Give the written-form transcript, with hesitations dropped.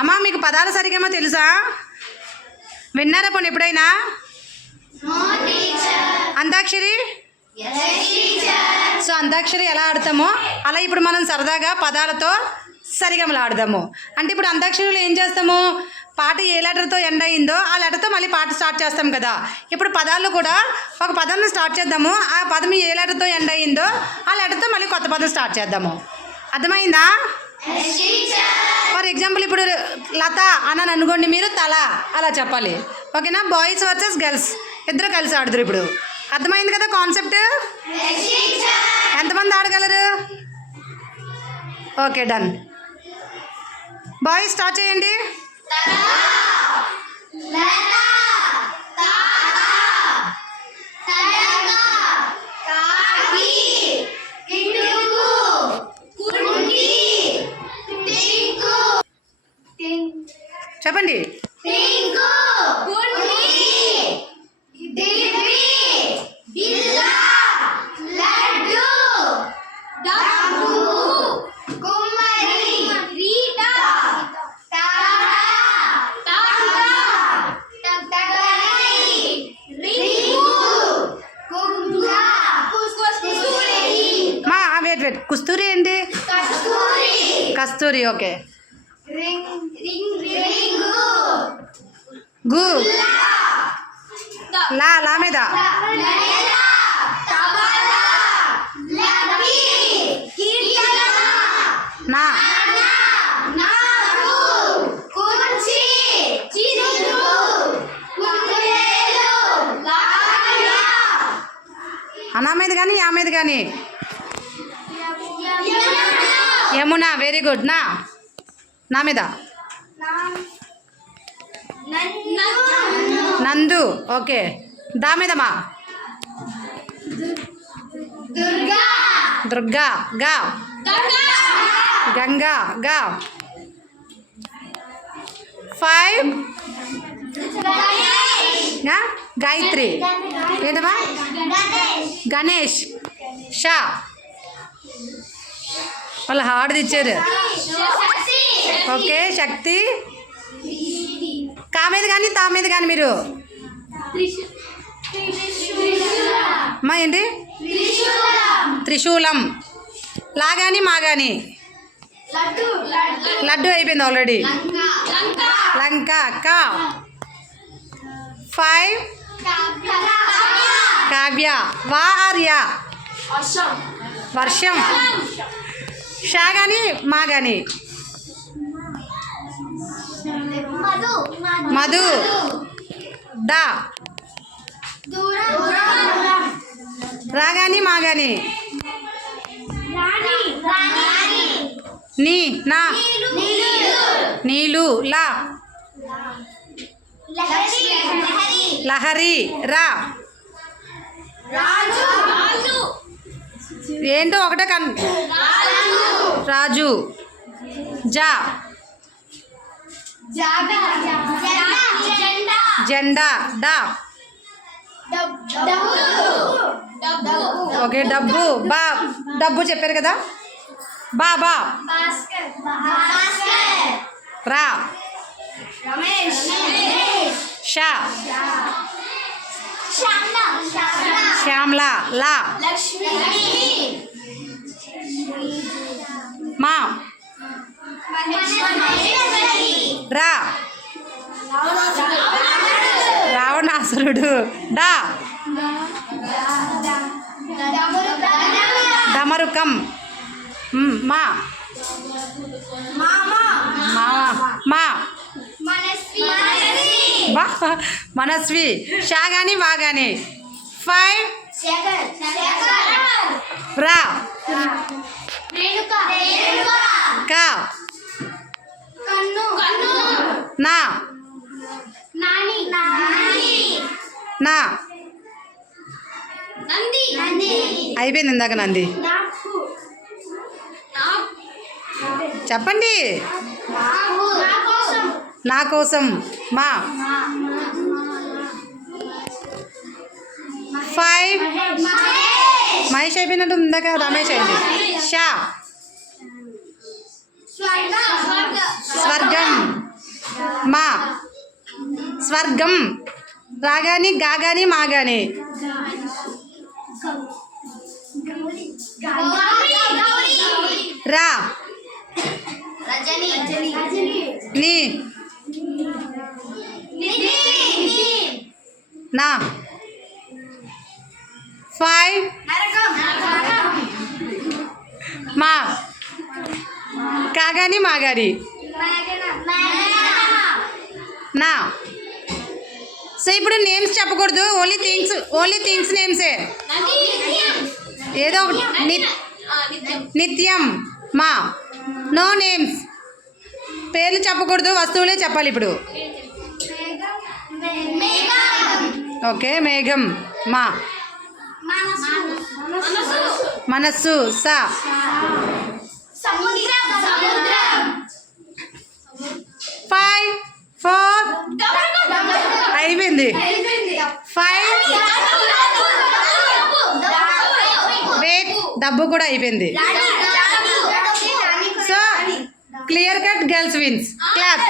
అమ్మా మీకు పదాలు సరిగమ తెలుసా? విన్నారా పోనీ ఎప్పుడైనా? అంతాక్షరి. సో అంతాక్షరి ఎలా ఆడతామో అలా ఇప్పుడు మనం సరదాగా పదాలతో సరిగమలు ఆడదాము. అంటే ఇప్పుడు అంతాక్షరిలో ఏం చేస్తాము, పాట ఏ లెటర్తో ఎండ్ అయిందో ఆ లెటర్తో మళ్ళీ పాట స్టార్ట్ చేస్తాం కదా. ఇప్పుడు పదాల్లో కూడా ఒక పదాన్ని స్టార్ట్ చేద్దాము, ఆ పదం ఏ లెటర్తో ఎండ్ అయిందో ఆ లెటర్తో మళ్ళీ కొత్త పదం స్టార్ట్ చేద్దాము. అర్థమైందా? ఫర్ ఎగ్జాంపుల్ ఇప్పుడు లత అన్నాను అనుకోండి, మీరు తల అలా చెప్పాలి. ఓకేనా? బాయ్స్ వర్సెస్ గర్ల్స్ ఇద్దరు కలిసి ఆడుతారు. ఇప్పుడు అర్థమైంది కదా కాన్సెప్ట్? ఎంతమంది ఆడగలరు? Okay, done. బాయ్స్ స్టార్ట్ చేయండి. చెప్పండి. కుస్తూరి ఏంటి? కస్తూరి. ఓకే. గు లా మీద నా అనా మీద కానీ యా మీద కానీ యమున. Very good. నా మీద నందు. ఓకే. దా మీదమా దుర్గా. గా గంగా. గా 5 గాయత్రి. ఏంటమ్మా? గణేష్. షా. వాళ్ళు హార్డ్ ఇచ్చారు. ఓకే. శక్తి. కా మీద కానీ తా మీద కానీ మీరు అమ్మా ఏంటి? త్రిశూలం. లా కానీ మా కానీ లడ్డు అయిపోయింది ఆల్రెడీ. లంక. కా 5 కావ్య. వా ఆర్యా వర్షం. షా కానీ మా కానీ మధు. డా రా కానీ మా కానీ నీ నా నీలు. లా లహరి. రా ఏంటో ఒకటే రాజు. జా జెండా. డా ఓకే. డబ్బు. బా డబ్బు చెప్పారు కదా. బా రా. షా శ్యామ్లా. లా మా రా రావణాసురుడు. డా డమరుకం. మా మా బా మనస్వి. షా కానీ వా కానీ 5 రా కా నా నా అయిపోయింది ఇందాక నంది. చెప్పండి. నా కోసం. మా 5 మహేష్ అయిపోయినట్టు ఇందాక రమేష్ అయింది. షా స్వర్గం. స్వర్గం. రాగాని గాగాని మాగాని. రా నీ నా 5 మా కాగాని మాగాని నా. సో ఇప్పుడు నేమ్స్ చెప్పకూడదు, ఓన్లీ థింగ్స్ నేమ్సే. ఏదో నిత్యం మా. నో నేమ్స్, పేర్లు చెప్పకూడదు, వస్తువులే చెప్పాలి ఇప్పుడు. ఓకే, మేఘం మా. మనస్సు సా. 5 4 అయిపోయింది. 5 వెయిట్, డబ్బు కూడా అయిపోయింది. So clear cut, girls wins. Clap.